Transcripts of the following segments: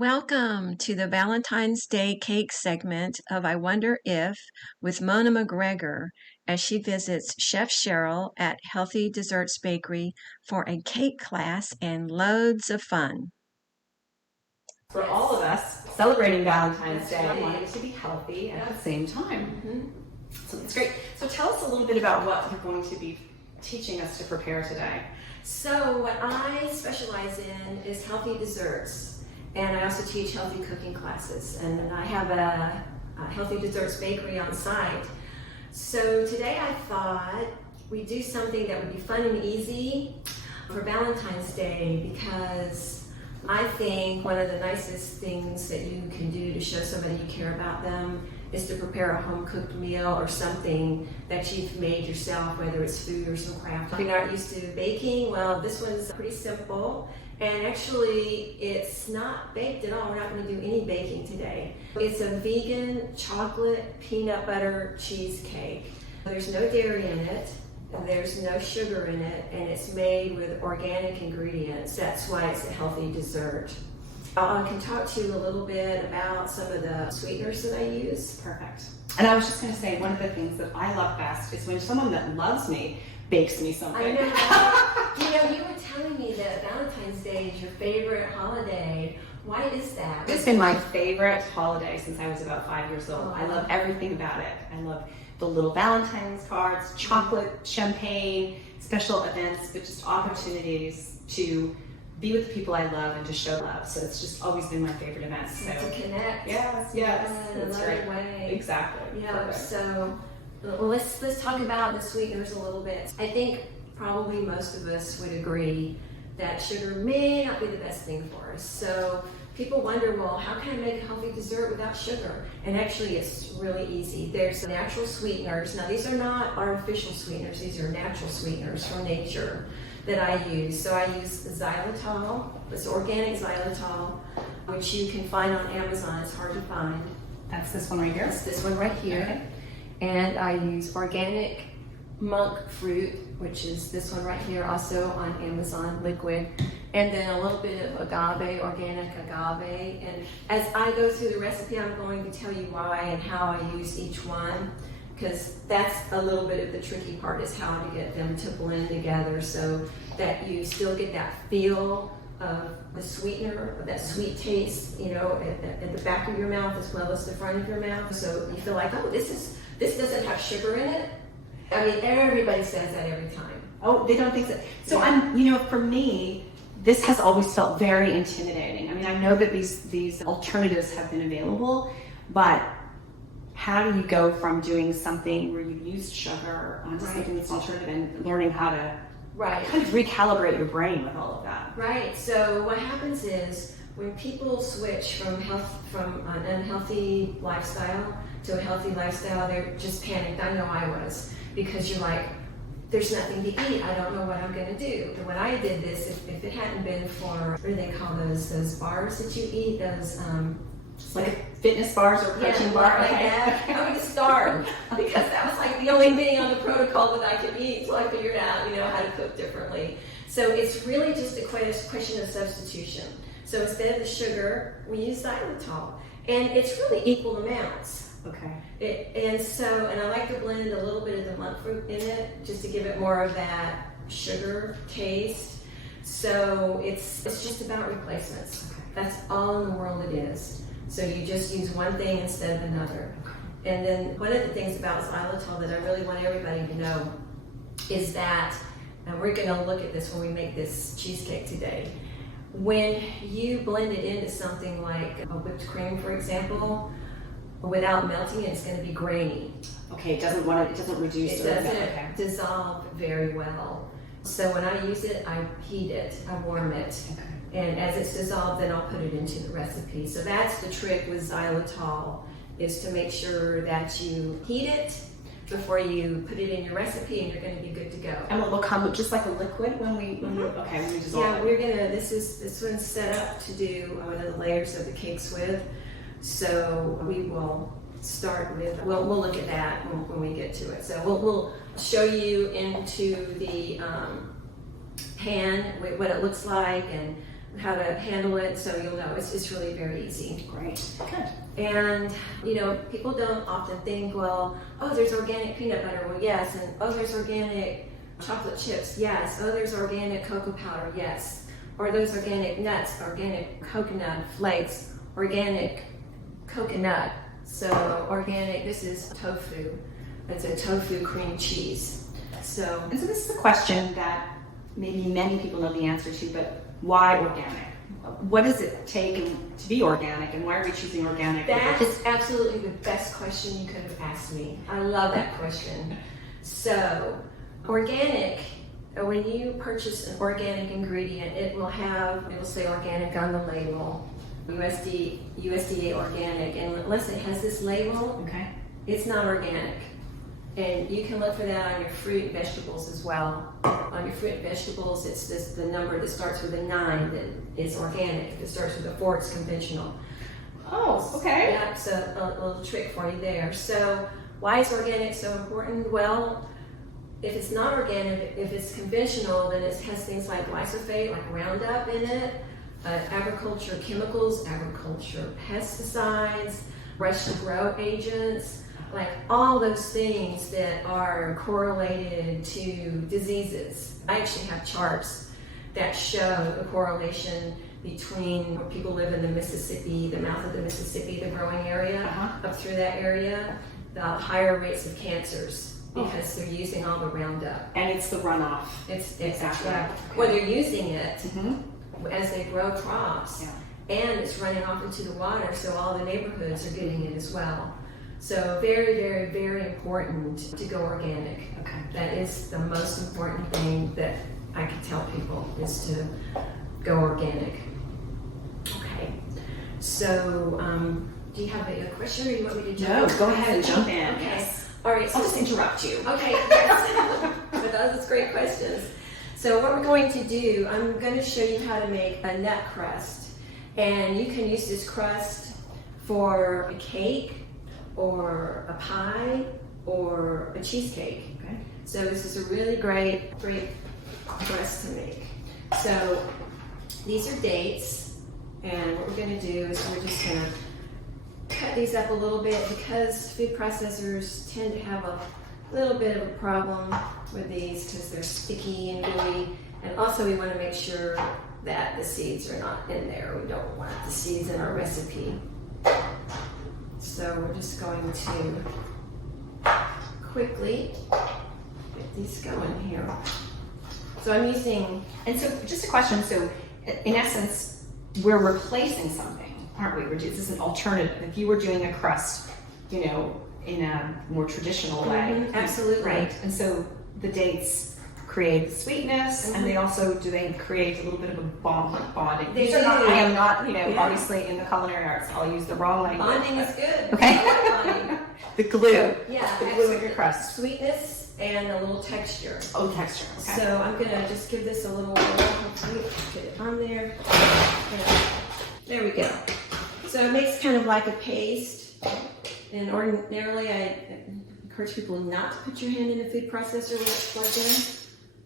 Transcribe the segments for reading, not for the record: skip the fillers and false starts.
Welcome to the Valentine's Day cake segment of I Wonder If with Mona McGregor as she visits Chef Sherell at Healthy Desserts Bakery for a cake class and loads of fun. For all of us celebrating Valentine's Day, I want it to be healthy at the same time. So that's great. So tell us a little bit about what you're going to be teaching us to prepare today. So what I specialize in is healthy desserts. And I also teach healthy cooking classes. And I have a Healthy Desserts Bakery on site. So today I thought we'd do something that would be fun and easy for Valentine's Day, because I think one of the nicest things that you can do to show somebody you care about them is to prepare a home-cooked meal or something that you've made yourself, whether it's food or some craft. If you're not used to baking, well, this one's pretty simple. And actually, it's not baked at all. We're not going to do any baking today. It's a vegan chocolate peanut butter cheesecake. There's no dairy in it, there's no sugar in it, and it's made with organic ingredients. That's why it's a healthy dessert. I can talk to you a little bit about some of the sweeteners that I use. Perfect. And I was just going to say, one of the things that I love best is when someone that loves me bakes me something. I know. You were telling me that Valentine's Day is your favorite holiday. Why is that? It's been my favorite holiday since I was about 5 years old. I love everything about it. I love the little Valentine's cards, chocolate, champagne, special events, but just opportunities to be with the people I love and to show love. So it's just always been my favorite event. So to connect. Yes. In That's another right. way. Exactly. Yeah. Perfect. So let's talk about the sweeteners a little bit. I think probably most of us would agree that sugar may not be the best thing for us. So people wonder, well, how can I make a healthy dessert without sugar? And actually, it's really easy. There's natural sweeteners. Now, these are not artificial sweeteners. These are natural sweeteners from nature that I use. So I use xylitol. It's organic xylitol, which you can find on Amazon. It's hard to find. That's this one right here? It's this one right here. Okay. And I use organic monk fruit, which is this one right here, also on Amazon, liquid. And then a little bit of agave, organic agave. And as I go through the recipe, I'm going to tell you why and how I use each one, because that's a little bit of the tricky part, is how to get them to blend together so that you still get that feel of the sweetener, that sweet taste, at the back of your mouth as well as the front of your mouth. So you feel like, oh, this doesn't have sugar in it. I mean, everybody says that every time. Oh, they don't think so. So for me, this has always felt very intimidating. I mean, I know that these alternatives have been available, but how do you go from doing something where you used sugar onto something that's alternative and learning how to kind of recalibrate your brain with all of that? Right. So what happens is when people switch from an unhealthy lifestyle to a healthy lifestyle, they're just panicked. I know I was, because you're like, there's nothing to eat. I don't know what I'm going to do. And when I did this, if it hadn't been for, what do they call those bars that you eat? Those like fitness bars or protein bar? Like that. I would have starved, because that was like the only thing on the protocol that I could eat until I figured out, how to cook differently. So it's really just a question of substitution. So instead of the sugar, we use xylitol, and it's really equal amounts. Okay. And I like to blend a little bit of the monk fruit in it, just to give it more of that sugar taste. So it's just about replacements. Okay. That's all in the world it is. So you just use one thing instead of another. And then one of the things about xylitol that I really want everybody to know is that, and we're going to look at this when we make this cheesecake today, when you blend it into something like a whipped cream, for example, without melting it, it's going to be grainy. Okay, it doesn't reduce. It doesn't dissolve very well. So when I use it, I heat it, I warm it. Okay. And as it's dissolved, then I'll put it into the recipe. So that's the trick with xylitol, is to make sure that you heat it before you put it in your recipe, and you're going to be good to go. And it will come just like a liquid when we dissolve it. Yeah, this one's set up to do one of the layers of the cakes with. So we will start with, we'll look at that when we get to it. So we'll show you into the pan what it looks like, and how to handle it, so you'll know it's really very easy. Great. Good. And people don't often think, well, oh, there's organic peanut butter. Well, yes. And oh, there's organic chocolate chips. Yes. Oh, there's organic cocoa powder. Yes. Or those organic nuts, organic coconut flakes, organic coconut. So organic, this is tofu. It's a tofu cream cheese. So this is a question that maybe many people know the answer to, but why organic? What does it take to be organic, and why are we choosing organic? That is absolutely the best question you could have asked me. I love that question. So, organic, when you purchase an organic ingredient, it'll say organic on the label, USDA organic, and unless it has this label, okay, it's not organic. And you can look for that on your fruit and vegetables as well. On your fruit and vegetables, it's the number that starts with a 9 that is organic. If it starts with a 4, it's conventional. Oh, okay. Yeah, so a little trick for you there. So why is organic so important? Well, if it's not organic, if it's conventional, then it has things like glyphosate, like Roundup in it, agriculture chemicals, agriculture pesticides, rush to grow agents, like all those things that are correlated to diseases. I actually have charts that show the correlation between where people live in the Mississippi, the mouth of the Mississippi, the growing area, up through that area, the higher rates of cancers because they're using all the Roundup. And it's the runoff. It's exactly. Yeah. Okay. Well, they're using it as they grow crops, and it's running off into the water, so all the neighborhoods are getting it as well. So very, very, very important to go organic. Okay. That is the most important thing that I can tell people is to go organic. Okay. So do you have a question, or do you want me to jump? No, go ahead and jump in. Okay. Yes. All right. So I'll just interrupt you. Okay. Yes. But those are great questions. So what we're going to do, I'm going to show you how to make a nut crust, and you can use this crust for a cake, or a pie, or a cheesecake. Okay. So this is a really great crust to make. So these are dates, and what we're going to do is we're just going to cut these up a little bit because food processors tend to have a little bit of a problem with these because they're sticky and gooey. And also we want to make sure that the seeds are not in there. We don't want the seeds in our recipe. So we're just going to quickly get these going here. So I'm using... And so just a question, so in essence, we're replacing something, aren't we? This is an alternative. If you were doing a crust, in a more traditional way. Absolutely. Right. And so the dates create sweetness, and they also, do they create a little bit of a bonding? They These are do. not, I am not, obviously in the culinary arts, I'll use the wrong language. Bonding is good. Okay. Bonding. The glue. Yeah. The glue in your crust. Sweetness and a little texture. Oh, texture. Okay. So I'm going to just give this a little get it on there. Yeah. There we go. So it makes kind of like a paste. And ordinarily I encourage people not to put your hand in a food processor when it's plugged in.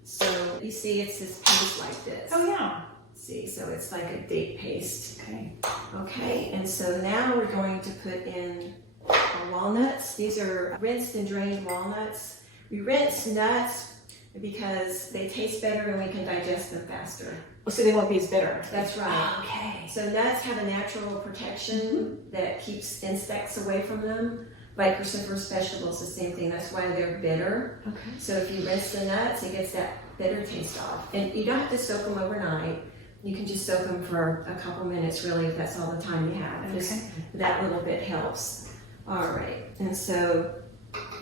So you see it's this paste like this. Oh yeah. See, so it's like a date paste. Okay. Okay, and so now we're going to put in our walnuts. These are rinsed and drained walnuts. We rinse nuts because they taste better and we can digest them faster. Oh, so they won't be as bitter. That's right. Okay. So nuts have a natural protection that keeps insects away from them. Like cruciferous vegetables, the same thing. That's why they're bitter. Okay. So if you rinse the nuts, it gets that bitter taste off. And you don't have to soak them overnight. You can just soak them for a couple minutes, really, if that's all the time you have. Just that little bit helps. All right. And so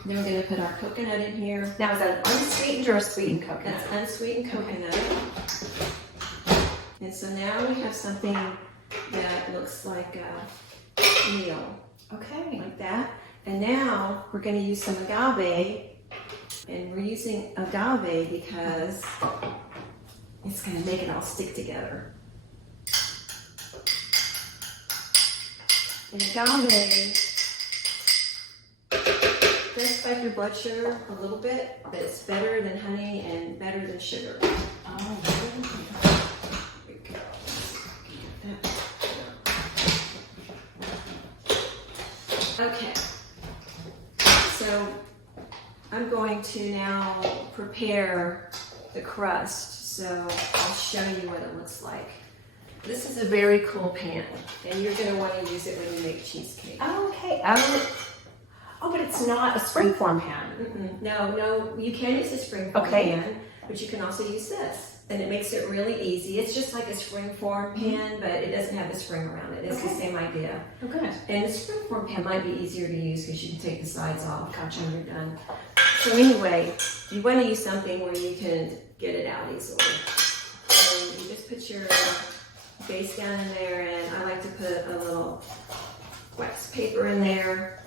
then we're going to put our coconut in here. Now, is that unsweetened or a sweetened coconut? That's unsweetened coconut. And so now we have something that looks like a meal. Okay. Like that. And now we're going to use some agave. And we're using agave because it's going to make it all stick together. And agave does spike your blood sugar a little bit, but it's better than honey and better than sugar. Oh, There we go. Okay, so I'm going to now prepare the crust, so I'll show you what it looks like. This is a very cool pan, and you're going to want to use it when you make cheesecake. Oh, okay. Oh, but it's not a springform pan. No, you can use a springform pan, but you can also use this. And it makes it really easy. It's just like a springform pan, but it doesn't have the spring around it. It's the same idea. Oh, good. And the springform pan might be easier to use because you can take the sides off when you're done. So anyway, you want to use something where you can get it out easily. And you just put your base down in there, and I like to put a little wax paper in there.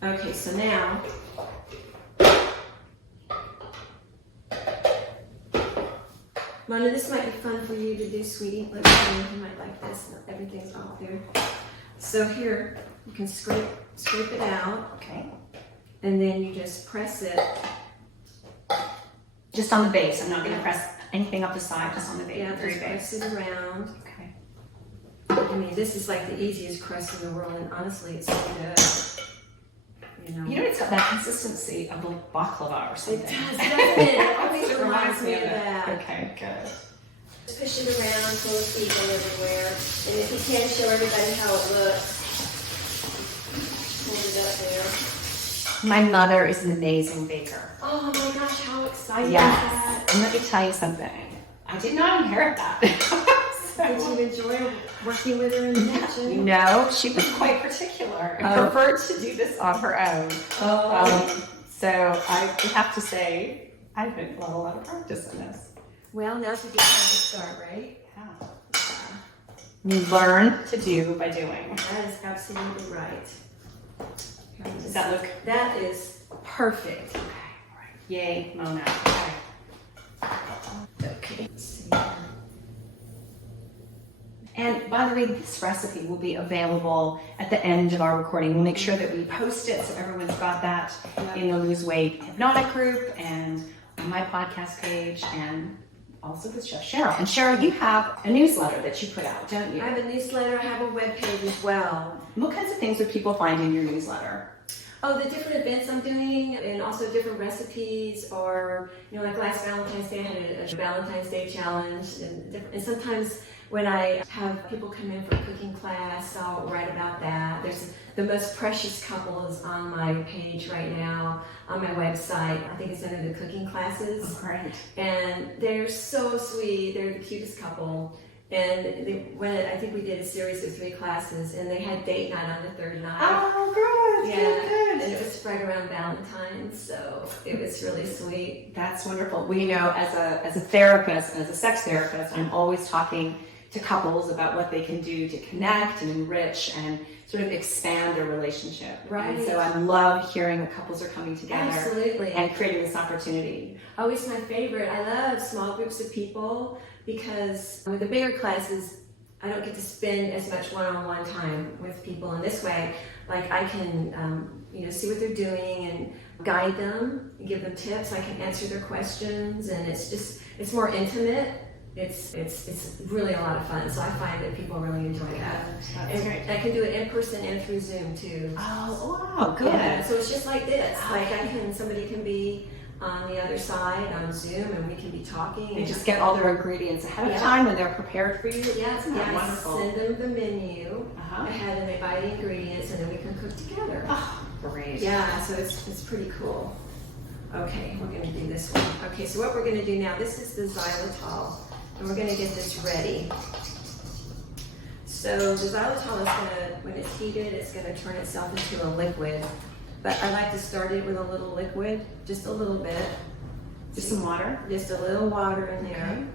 Okay, so now Mona, this might be fun for you to do, sweetie. Let me know, you might like this. Everything's off there. So here, you can scrape it out. Okay. And then you just press it. Just on the base. I'm not going to press anything up the side, just on the base. Yeah, just press it around. Okay. I mean, this is like the easiest crust in the world, and honestly, it's so good. You know, it's got that consistency of like baklava or something. It does, doesn't it? It always reminds me of that. Okay, good. Just push it around so it's even everywhere. And if you can, show everybody how it looks. Hold it up there. My mother is an amazing baker. Oh my gosh, how exciting is Yes. that? And let me tell you something. I did not inherit that. Did you enjoy working with her in the kitchen? No, she was quite particular and preferred to do this on her own. So I have to say, I've been a lot of practice in this. Well, now's a good time to start, right? Yeah. You learn to do by doing. That is absolutely right. Does that look? That is perfect. Okay, all right. Yay, Mona. Okay. Let's see. And by the way, this recipe will be available at the end of our recording. We'll make sure that we post it so everyone's got that in the Lose Weight Hypnotic group and on my podcast page and also with Chef Sherell. And Sherell, you have a newsletter that you put out, don't you? I have a newsletter, I have a webpage as well. What kinds of things would people find in your newsletter? Oh, the different events I'm doing and also different recipes, or, like last Valentine's Day, I had a Valentine's Day challenge, and sometimes when I have people come in for a cooking class, I'll write about that. There's the most precious couple is on my page right now on my website. I think it's under the cooking classes. Oh, great. And they're so sweet. They're the cutest couple. And I think we did a series of 3 classes, and they had date night on the 3rd night. Oh, good. Yeah, Good. and it was right around Valentine, so it was really sweet. That's wonderful. Well, as a therapist, as a sex therapist, I'm always talking to couples about what they can do to connect and enrich and sort of expand their relationship. Right. And so I love hearing that couples are coming together Absolutely. and creating this opportunity. Oh, it's my favorite. I love small groups of people because with the bigger classes, I don't get to spend as much one-on-one time with people. In this way, like I can, see what they're doing and guide them, give them tips. I can answer their questions, and it's more intimate. It's really a lot of fun. So I find that people really enjoy that. That's great. I can do it in person and through Zoom too. Oh, wow, good. Yeah, so it's just like this. Like somebody can be on the other side on Zoom, and we can be talking. They just get all their ingredients ahead of time, and they're prepared for you. Yes, Wonderful. send them the menu Uh-huh. ahead, and they buy the ingredients, and then we can cook together. Oh, great. Yeah, so it's pretty cool. Okay, we're gonna do this one. Okay, so what we're gonna do now, this is the xylitol, and we're gonna get this ready. So the xylitol is when it's heated, it's gonna turn itself into a liquid. But I like to start it with a little liquid, just a little bit. Just some water? Just a little water in there.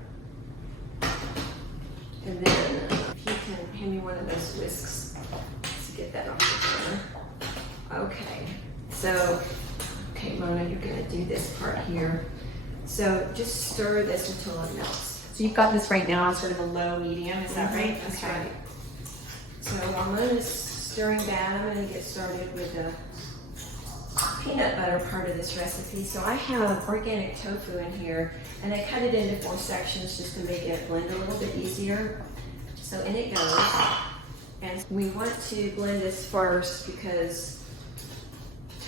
And then if you can hand me one of those whisks to get that off the counter. Okay, so, Mona, you're gonna do this part here. So just stir this until it melts. So you've got this right now on sort of a low medium, is that right? That's right. So while Mona's stirring that, I'm gonna get started with the peanut butter part of this recipe. So I have organic tofu in here, and I cut it into 4 sections just to make it blend a little bit easier. So in it goes. And we want to blend this first because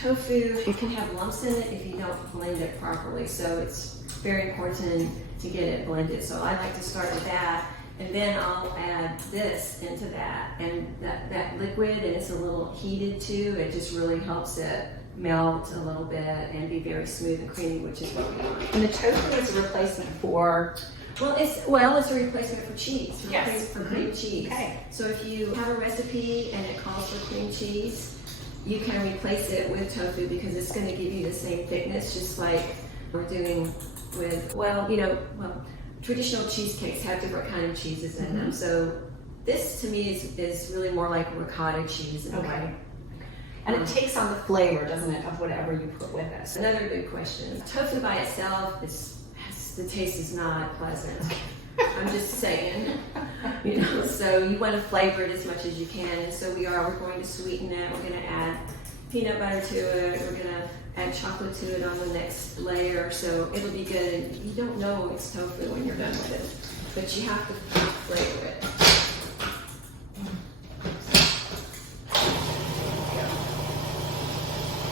tofu, it can have lumps in it if you don't blend it properly. So it's very important to get it blended. So I like to start with that, and then I'll add this into that. And that liquid, and it's a little heated too, it just really helps it melt a little bit and be very smooth and creamy, which is what we want. And the tofu is a replacement for. It's a replacement for cheese. Yes. For cream cheese. Okay. So if you have a recipe and it calls for cream cheese, you can replace it with tofu because it's going to give you the same thickness, just like we're doing with, traditional cheesecakes have different kind of cheeses in them. So this to me is really more like ricotta cheese in a way. And it takes on the flavor, doesn't it, of whatever you put with it? Another good question. Tofu by itself the taste is not pleasant. I'm just saying, so you want to flavor it as much as you can. And so we're going to sweeten it. We're going to add peanut butter to it. We're going to add chocolate to it on the next layer. So it'll be good. And you don't know it's tofu when you're done with it, but you have to flavor it.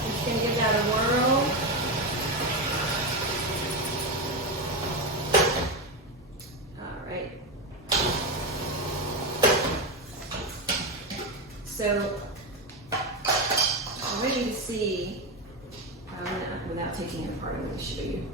Just going to give that a whirl. So I'm ready to see, without taking it apart, I'm going to show you.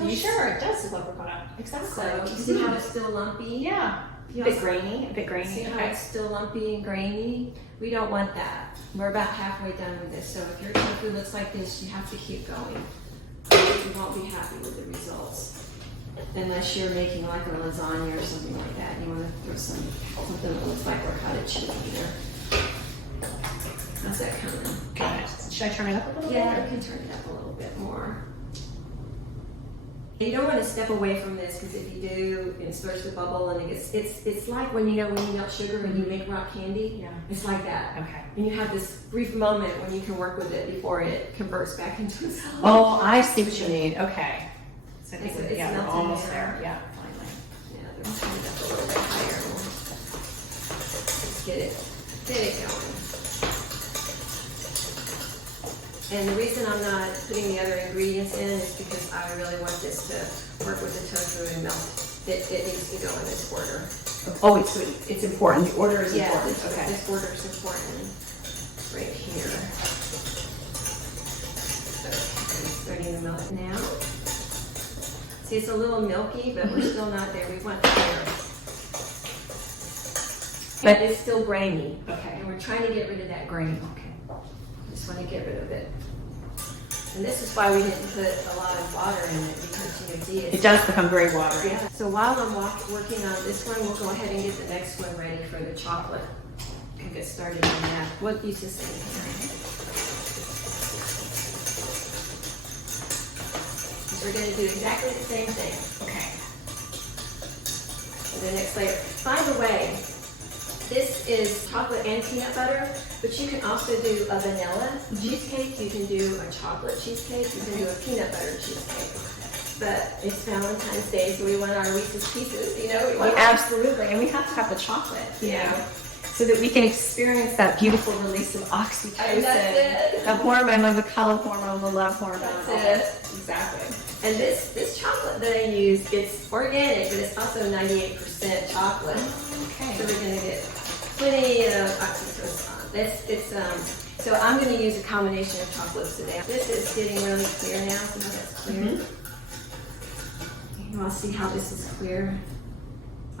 Oh, sure, it does look ricotta. Exactly. So you see how it's still lumpy? Yeah. A bit grainy. See how it's still lumpy and grainy? We don't want that. We're about halfway done with this. So if your tofu looks like this, you have to keep going. You won't be happy with the results. Unless you're making like a lasagna or something like that. You want to throw something that looks like ricotta chili here. How's that coming? Good. Should I turn it up a little bit? Yeah, you can turn it up a little bit more. You don't want to step away from this because if you do, it starts to bubble and it's like when you melt sugar and you make rock candy. Yeah. It's like that. Okay. And you have this brief moment when you can work with it before it converts back into a solid. Oh, I see what you mean. Okay. So It's we're melting almost there. there. Yeah, finally. Yeah, they're turning it up a little bit higher. Let's get it going. And the reason I'm not putting the other ingredients in is because I really want this to work with the tofu and melt. It needs to go in this order. Oh, it's important. The order is Yeah, important. Okay. this order is important. Right here. Okay, it's starting to melt now. See, it's a little milky, but we're still not there. We want there. But it's still grainy. Okay. And we're trying to get rid of that grain. Okay. Just want to get rid of it. And this is why we didn't put a lot of water in it, because see It does become very watery. Yeah. So while I'm working on this one, we'll go ahead and get the next one ready for the chocolate. We'll get started on that. We'll use this in here. We're going to do exactly the same thing. Okay. The next layer. By the way, this is chocolate and peanut butter, but you can also do a vanilla cheesecake. You can do a chocolate cheesecake. You can do a peanut butter cheesecake. But it's Valentine's Day, so we want our Reese's Pieces, Absolutely. And we have to have the chocolate, you know, so that we can experience that beautiful release of oxytocin, That's it. the hormone, of the color hormone, the love hormone. That's it. Exactly. And this chocolate that I use, it's organic, but it's also 98% chocolate. Okay. So we're going to get plenty of oxytocin. So I'm going to use a combination of chocolates today. This is getting really clear now. See how that's clear? You want to see how this is clear?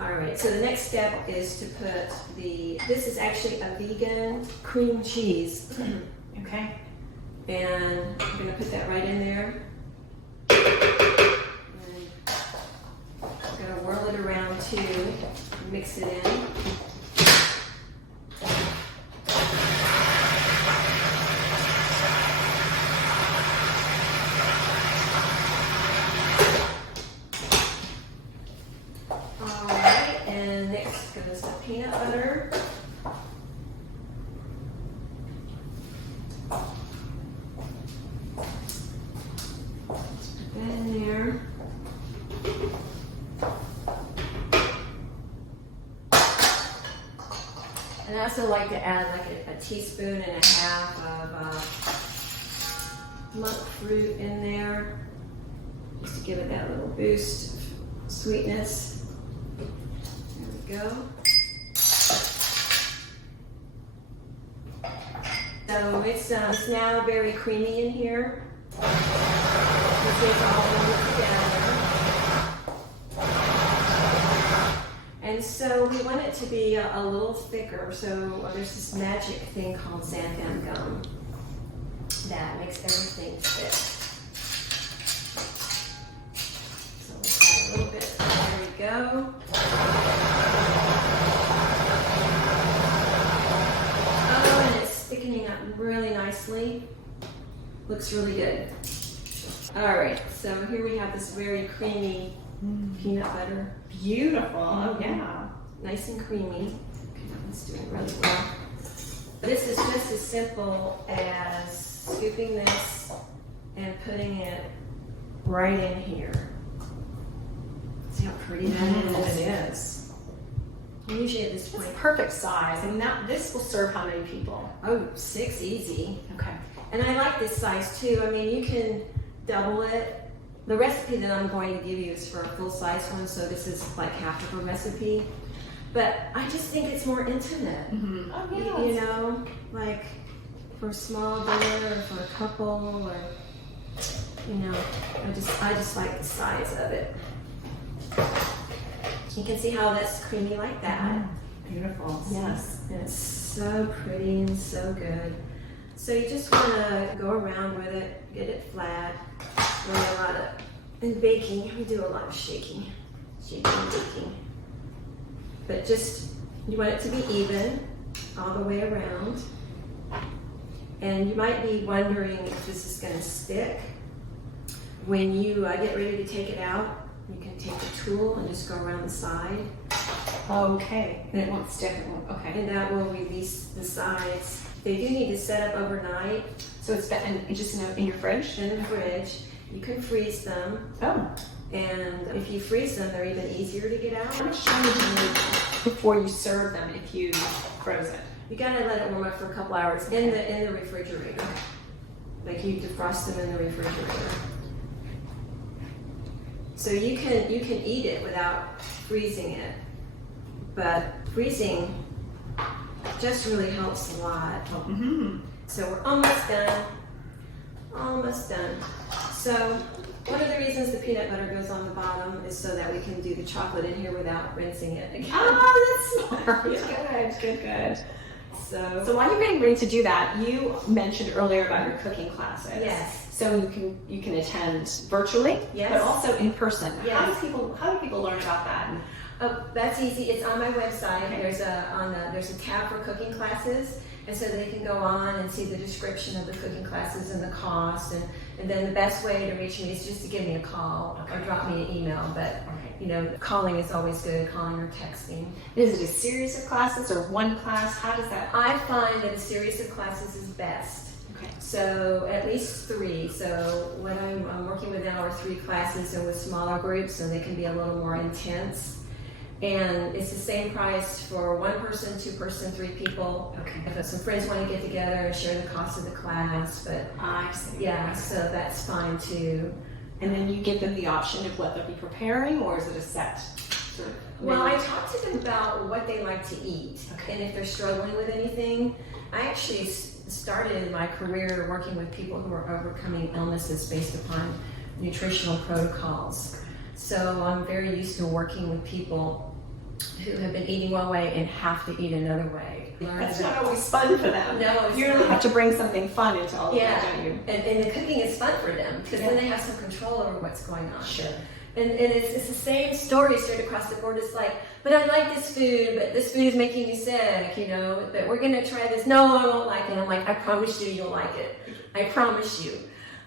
All right, so the next step is to put this is actually a vegan cream cheese. Okay. And I'm going to put that right in there. And I'm going to whirl it around too, mix it in. Alright, and next goes the peanut butter. In there. And I also like to add like a teaspoon and a half of monk fruit in there, just to give it that little boost of sweetness. There we go. So it's now very creamy in here. It's all together. And so we want it to be a little thicker. So there's this magic thing called xanthan gum that makes everything thick. So let's add a little bit. There we go. Oh, and it's thickening up really nicely. Looks really good. All right, so here we have this very creamy peanut butter. Beautiful. Oh, yeah. Nice and creamy. Okay, that one's doing really well. This is just as simple as scooping this and putting it right in here. See how pretty that is? It is. Usually at this point. It's perfect size. And this will serve how many people? Oh, 6 easy. Okay. And I like this size too. I mean, you can double it. The recipe that I'm going to give you is for a full-size one, so this is like half of a recipe. But I just think it's more intimate. Oh, yes. You know, like for a small dinner or for a couple, or you know, I just like the size of it. You can see how that's creamy like that. Beautiful. Yes, and it's so pretty and so good. So you just want to go around with it, get it flat. In baking, we do a lot of shaking and baking. But just, you want it to be even all the way around. And you might be wondering if this is going to stick. When you get ready to take it out, you can take the tool and just go around the side. Okay. And it won't stick. Okay. And that will release the sides. They do need to set up overnight. So it's just in your fridge? In the fridge. You can freeze them. Oh. And if you freeze them, they're even easier to get out. How much time would you need before you serve them if you froze it? You gotta let it warm up for a couple hours in the refrigerator. Like you defrost them in the refrigerator. So you can eat it without freezing it, but freezing just really helps a lot. So we're almost done. Almost done. So one of the reasons the peanut butter goes on the bottom is so that we can do the chocolate in here without rinsing it again. Oh, that's smart. Yeah. Good. So while you're getting ready to do that, you mentioned earlier about your cooking classes. Yes. So you can attend virtually, yes, but also in person. Yes. How do people learn about that? Oh, that's easy. It's on my website. Okay. There's a tab for cooking classes, and so they can go on and see the description of the cooking classes and the cost. And then the best way to reach me is just to give me a call or drop me an email. But you know, calling is always good. Calling or texting. Is it a series of classes or one class? How does that? I find that a series of classes is best. Okay. So at least 3. So what I'm working with now are 3 classes, and with smaller groups, so they can be a little more intense. And it's the same price for 1 person, 2 person, 3 people. Okay. If some friends want to get together and share the cost of the class, but I see. yeah, so that's fine too. And then you give them the option of what they'll be preparing, or is it a set sort of Well, I menu? talk to them about what they like to eat, and if they're struggling with anything. I actually started my career working with people who are overcoming illnesses based upon nutritional protocols. So I'm very used to working with people who have been eating one way and have to eat another way. That's not always fun for them. No, it's you really not. have to bring something fun into all of that, don't you? And the cooking is fun for them because then they have some control over what's going on. Sure. And it's the same story straight across the board. It's like, but I like this food, but this food is making me sick, you know, but we're going to try this. No, I won't like it. I'm like, I promise you, you'll like it. I promise you.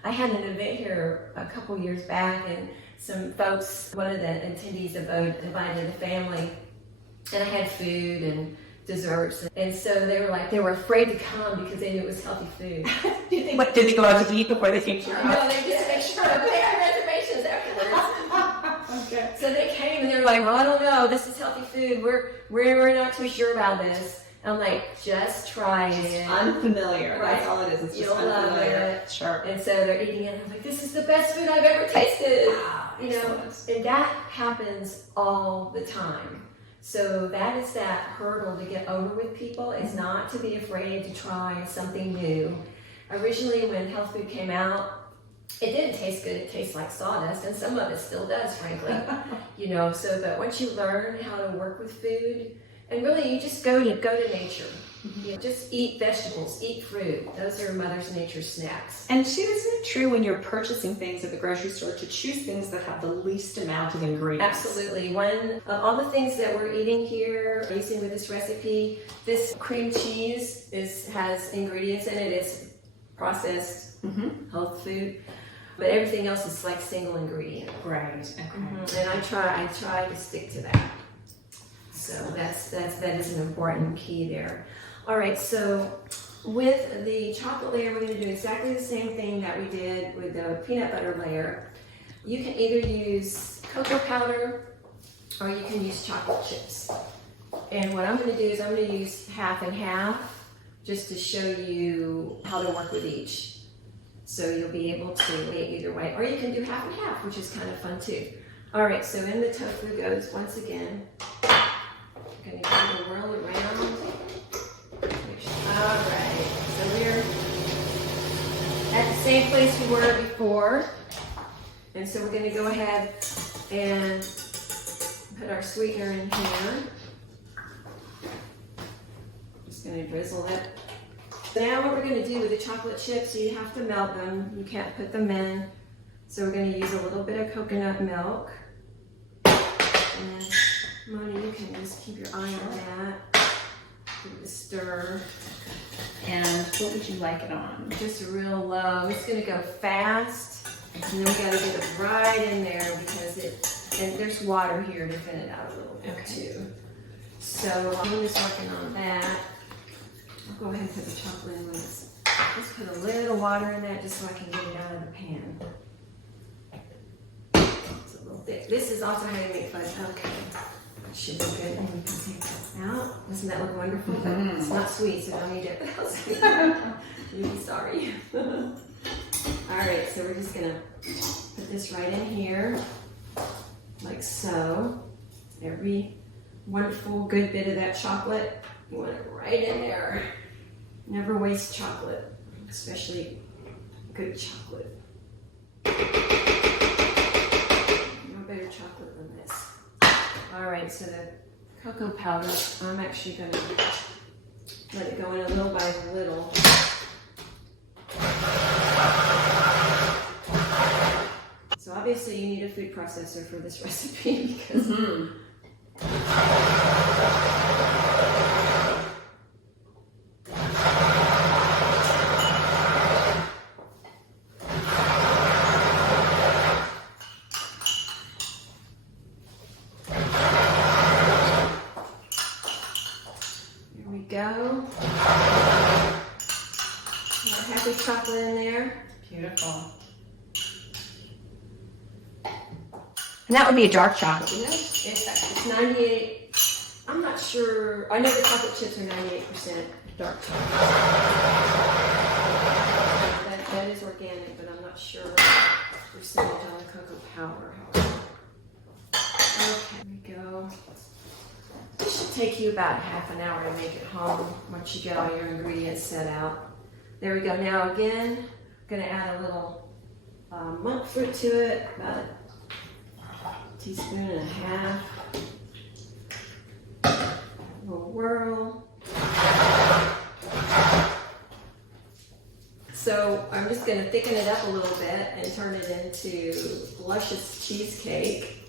I had an event here a couple years back, and some folks, one of the attendees invited the family, and I had food and desserts, and so they were afraid to come because they knew it was healthy food. Did they go out to eat before they came to your house? No, they just make sure they had reservations afterwards. Okay. So they came and they were like, well, I don't know, this is healthy food. We're not too sure about this. I'm like, just try it. Unfamiliar. Right. That's all it is. It's just You'll love unfamiliar. it. Sure. And so they're eating it. I'm like, this is the best food I've ever tasted. You know, and that happens all the time. So that is that hurdle to get over with people, is not to be afraid to try something new. Originally, when health food came out, it didn't taste good. It tastes like sawdust, and some of it still does, frankly. You know, so but once you learn how to work with food, and really you just go to nature. You know, just eat vegetables, eat fruit. Those are Mother's Nature snacks. And too, isn't it true when you're purchasing things at the grocery store to choose things that have the least amount of ingredients? Absolutely. One of all the things that we're eating here, using with this recipe, this cream cheese has ingredients in it. It's processed health food, but everything else is like single ingredient. Right. Okay. And I try to stick to that. So that is an important key there. All right, so with the chocolate layer, we're going to do exactly the same thing that we did with the peanut butter layer. You can either use cocoa powder or you can use chocolate chips. And what I'm going to do is I'm going to use half and half just to show you how to work with each. So you'll be able to make either way. Or you can do half and half, which is kind of fun too. All right, so in the tofu goes once again. I'm going to give it a whirl around. All right, so we're at the same place we were before. And so we're going to go ahead and put our sweetener in here. Just going to drizzle it. Now what we're going to do with the chocolate chips, you have to melt them. You can't put them in. So we're going to use a little bit of coconut milk. And Moni, you can just keep your eye on that. Give it a stir. And what would you like it on? Just real low. It's going to go fast. And then we got to get it right in there because and there's water here to thin it out a little bit too. So while I'm just working on that, I'll go ahead and put the chocolate in with just put a little water in that just so I can get it out of the pan. It's a little thick. This is also how you make fudge. Okay. That should be good. And we can take that out. Doesn't that look wonderful? But it's not sweet, so don't eat it. You'll be sorry. All right, so we're just gonna put this right in here, like so. Every wonderful good bit of that chocolate, you want it right in there. Never waste chocolate, especially good chocolate. No better chocolate than this. All right, so the cocoa powder, I'm actually gonna let it go in a little by little. So obviously you need a food processor for this recipe because here we go. Got happy chocolate in there. Beautiful. And that would be a dark chocolate, You know, it's 98. I'm not sure. I know the chocolate chips are 98% dark chocolate. That is organic, but I'm not sure the percentage on the cocoa powder. Okay, here we go. This should take you about half an hour to make it home once you get all your ingredients set out. There we go. Now again, I'm going to add a little monk fruit to it, about a teaspoon and a half. A little whirl. So I'm just going to thicken it up a little bit and turn it into luscious cheesecake.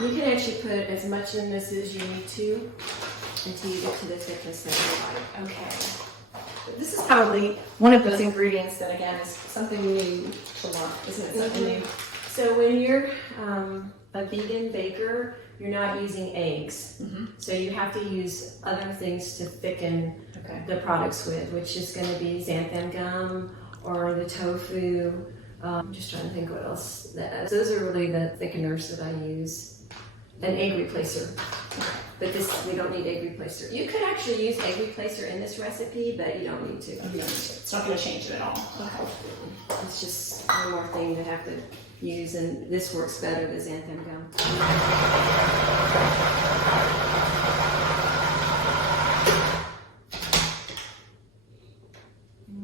You can actually put as much in this as you need to until you get to the thickness that you like. Okay. This is probably one of those ingredients that, again, is something new to learn, isn't it? Something new. So when you're a vegan baker, you're not using eggs. So you have to use other things to thicken the products with, which is going to be xanthan gum or the tofu. I'm just trying to think what else. Those are really the thickeners that I use. An egg replacer. But this, we don't need egg replacer. You could actually use egg replacer in this recipe, but you don't need to. It's not going to change it at all. Okay. It's just one more thing to have to use, and this works better, the xanthan gum.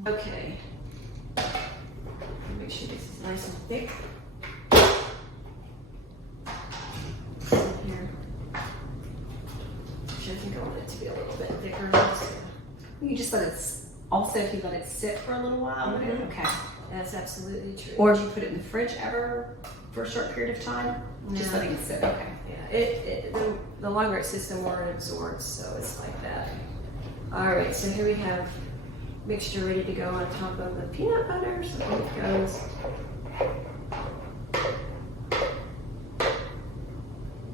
Okay. Make sure this is nice and thick. Here. Actually, I think I want it to be a little bit thicker. You just let it, also if you let it sit for a little while, would it? Okay. That's absolutely true. Or do you put it in the fridge ever for a short period of time? Just No. letting it sit, okay. Yeah, the longer it sits, the more it absorbs, so it's like that. All right, so here we have mixture ready to go on top of the peanut butter, so it goes.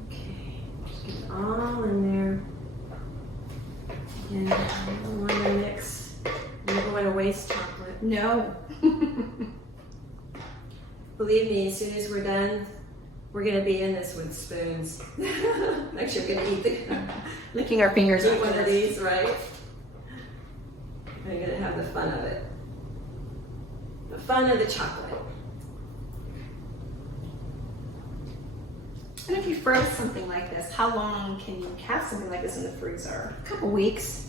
Okay, just get it all in there. And I don't want to mix. You don't want to waste chocolate. No. Believe me, as soon as we're done, we're gonna be in this with spoons. Actually, we're gonna eat Licking our fingers eat after one of this. these, right? We're gonna have the fun of it. The fun of the chocolate. And if you froze something like this, how long can you have something like this in the freezer? A couple weeks.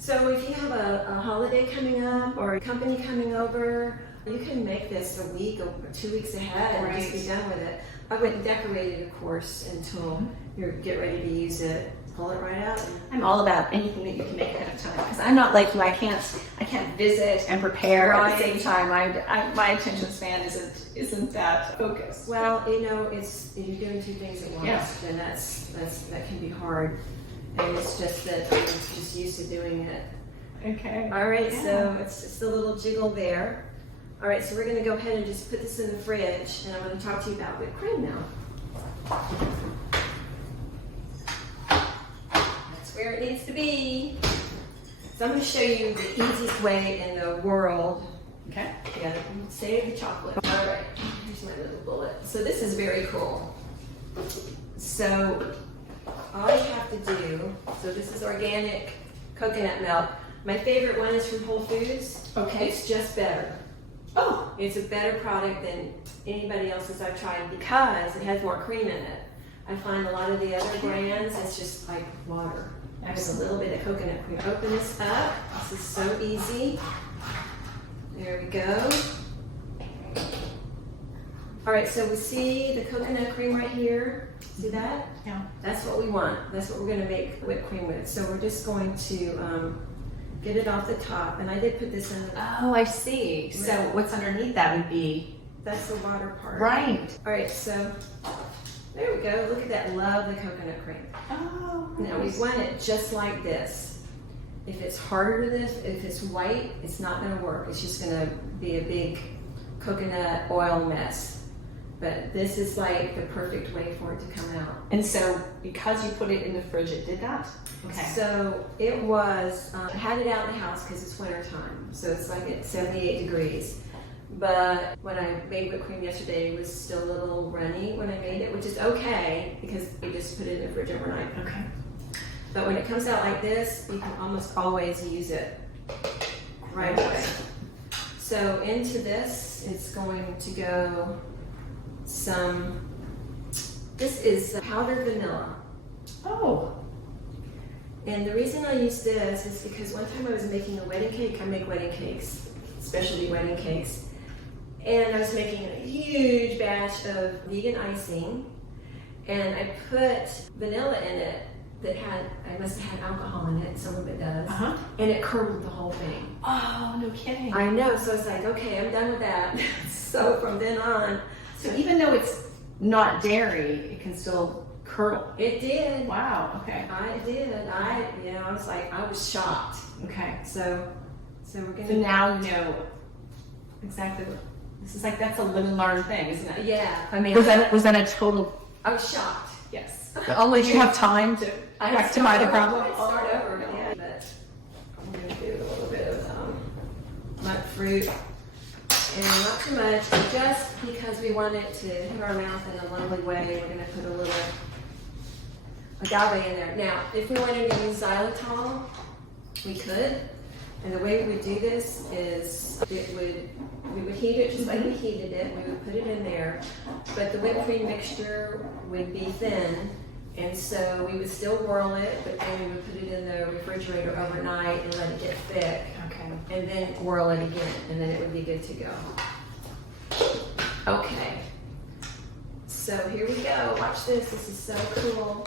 So if you have a holiday coming up or a company coming over, you can make this a week or 2 weeks ahead and just be done with it. I wouldn't decorate it, of course, until you get ready to use it. Pull it right out. I'm all about anything that you can make ahead of time because I'm not like you. I can't visit and prepare at the same time. My attention span isn't that focused. Well, you know, if you're doing two things at once, Yeah. then that can be hard. And it's just that I'm just used to doing it. Okay. All right, Yeah. so it's just a little jiggle there. All right, so we're gonna go ahead and just put this in the fridge, and I'm gonna talk to you about whipped cream now. That's where it needs to be. So I'm gonna show you the easiest way in the world. Okay. You gotta save the chocolate. All right, here's my little bullet. So this is very cool. So all you have to do, so this is organic coconut milk. My favorite one is from Whole Foods. Okay. It's just better. Oh. It's a better product than anybody else's I've tried because it has more cream in it. I find a lot of the other brands, it's just like water. There's a little bit of coconut cream. Open this up. This is so easy. There we go. All right, so we see the coconut cream right here. See that? Yeah. That's what we want. That's what we're going to make whipped cream with. So we're just going to get it off the top. And I did put this in the... Oh, I see. So what's underneath that would be... That's the water part. Right. All right, so there we go. Look at that lovely coconut cream. Oh. Now we want it just like this. If it's harder than this, if it's white, it's not going to work. It's just going to be a big coconut oil mess. But this is like the perfect way for it to come out. And so because you put it in the fridge, it did that? Okay. So it was, I had it out in the house because it's winter time. So it's like at 78 degrees. But when I made whipped cream yesterday, it was still a little runny when I made it, which is okay because we just put it in the fridge overnight. Okay. But when it comes out like this, you can almost always use it right away. So into this, it's going to go this is powdered vanilla. Oh. And the reason I use this is because one time I was making a wedding cake. I make wedding cakes, specialty wedding cakes. And I was making a huge batch of vegan icing. And I put vanilla in it that I must have had alcohol in it, some of it does. Uh-huh. And it curdled the whole thing. Oh, no kidding. I know, so it's like, okay, I'm done with that. So from then on. So even though it's not dairy, it can still curdle. It did. Wow, okay. I did. I was shocked. Okay. So we're gonna. So now you know exactly what this is like. That's a live and learn thing, isn't it? Yeah. I mean, Was that a total? I was shocked. Yes. I'll let you have time to rectify the problem. I'd start over. Yeah, but I'm gonna do a little bit of nut fruit. And not too much, just because we want it to hit our mouth in a lovely way. We're going to put a agave in there. Now, if we wanted to use xylitol, we could. And the way we would do this is we would heat it just like we heated it. We would put it in there, but the whipped cream mixture would be thin, and so we would still whirl it, but then we would put it in the refrigerator overnight and let it get thick. Okay. And then whirl it again, and then it would be good to go. Okay. So here we go. Watch this. This is so cool.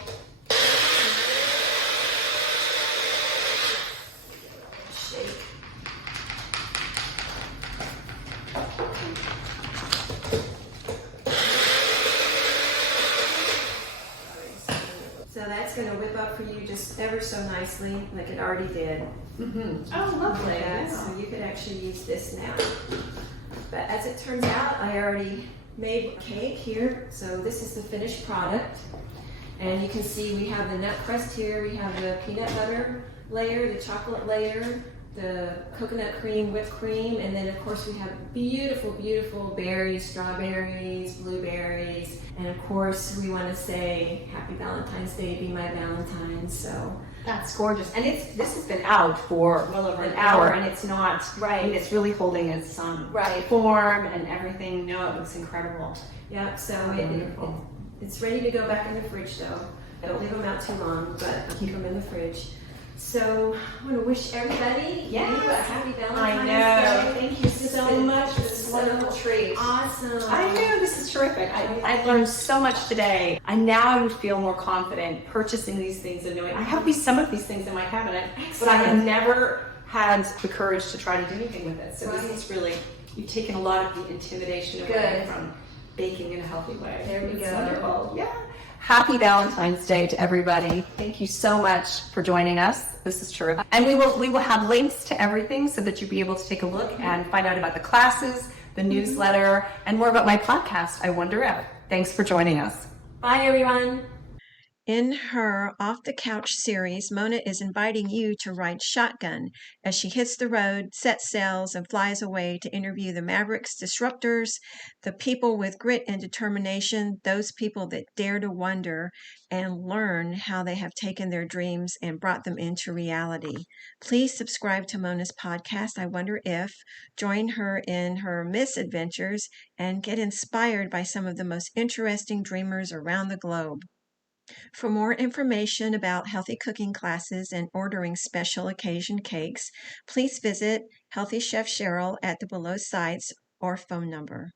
Shake. So that's going to whip up for you just ever so nicely, like it already did. Oh, lovely. Yeah, so you could actually use this now. But as it turns out, I already made cake here. So this is the finished product. And you can see we have the nut crust here, we have the peanut butter layer, the chocolate layer, the coconut cream, whipped cream, and then of course we have beautiful, beautiful berries, strawberries, blueberries, and of course we want to say Happy Valentine's Day, be my Valentine. So That's gorgeous. And this has been out for well over an hour, and it's not, Right. I mean, it's really holding its Right. form and everything. No, it looks incredible. yeah, so Wonderful. it's ready to go back in the fridge though. Don't leave them out too long, but keep them in the fridge. So I want to wish everybody Yes. you a happy Valentine's I know. Day. Thank you so much for this wonderful treat. Awesome. I know, this is terrific. I learned so much today. And now I would feel more confident purchasing these things and knowing I have some of these things in my cabinet, but I have never had the courage to try to do anything with it. So Right. this is really, you've taken a lot of the intimidation away Good. from baking in a healthy way. There we It's go. wonderful. Yeah. Happy Valentine's Day to everybody. Thank you so much for joining us. This is terrific. And we will have links to everything so that you'll be able to take a look and find out about the classes, the newsletter, and more about my podcast, I Wonder If. Thanks for joining us. Bye everyone. In her Off the Couch series, Mona is inviting you to ride shotgun as she hits the road, sets sails, and flies away to interview the mavericks, disruptors, the people with grit and determination, those people that dare to wonder and learn how they have taken their dreams and brought them into reality. Please subscribe to Mona's podcast, I Wonder If, join her in her misadventures, and get inspired by some of the most interesting dreamers around the globe. For more information about healthy cooking classes and ordering special occasion cakes, please visit Healthy Chef Sherell at the below sites or phone number.